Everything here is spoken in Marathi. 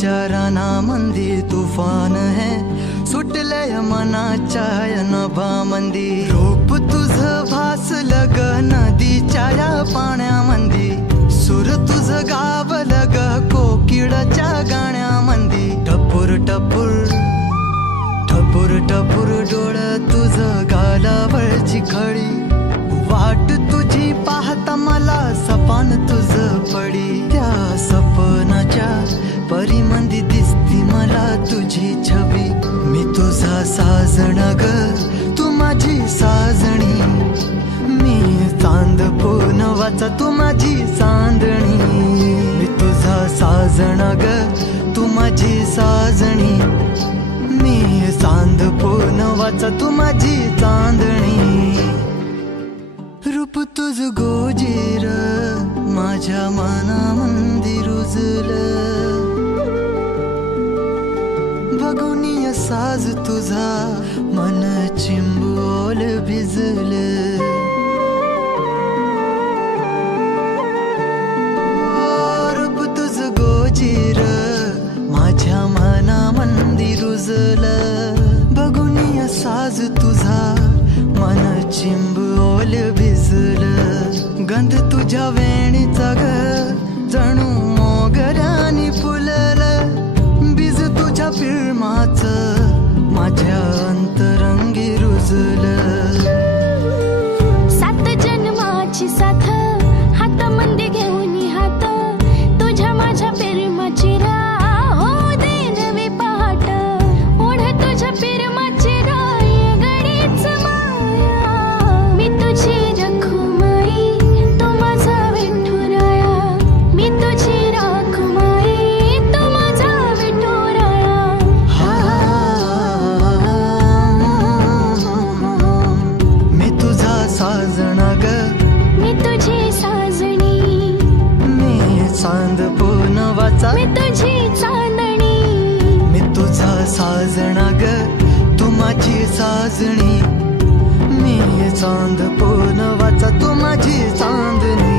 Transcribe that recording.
विचाराना मंदी तुफान है सुटले मनाच्या नभामंदी रूप तुझ भासलं ग नदीच्या या पाण्यामंदी सूर तुझ गावलं ग कोकिळाच्या गाण्यामंदी टपूर टपूर टपूर टपूर डोळं तुझ गालावरची खळी वाट तुझी पाहता मला सपान तुझ पडी त्या सपनाच्या परिमंदी दिसती मला तुझी छबी मी तुझा साजण ग तू माझी साजणी मी चांद पूनवाचा तू माझी चांदणी मी तुझा साजण ग तू माझी साजणी मी चांद पूनवाचा तू माझी चांदणी रूप तुझ गोजीर माझ्या मनामंदी रुजलं बघुनिय साज तुझा मन चिंबोल भिजलं रूप तुझ गोजीर माझ्या मनामंदी रुजलं बघुनिय साज तुझा मन चिंबोल भिजलं गंध तुझ्या वेणीचा ग जणू मोगऱ्यानी फुललं बीज तुझ्या पिळमाचं माझ्या अंतरंगी रुजलं सात जन्माची साथ हातामध्ये घेऊन हात तुझ्या माझ्या प्रेमाची राह हो दे नवी पहाट ओढ तुझ्या प्रेमाची राय गडीच माया मी तुझी रखुमाई तो माझा विठुराया मी तुझी रखुमाई तो माझा विठुराया मी तुझा साजणा ग मी तुझी साजणी मी चांद पूनवाचा मी तुझी चांदणी मी तुझा साजणा ग तू माझी साजणी मी चांद पूनवाचा तू माझी चांदणी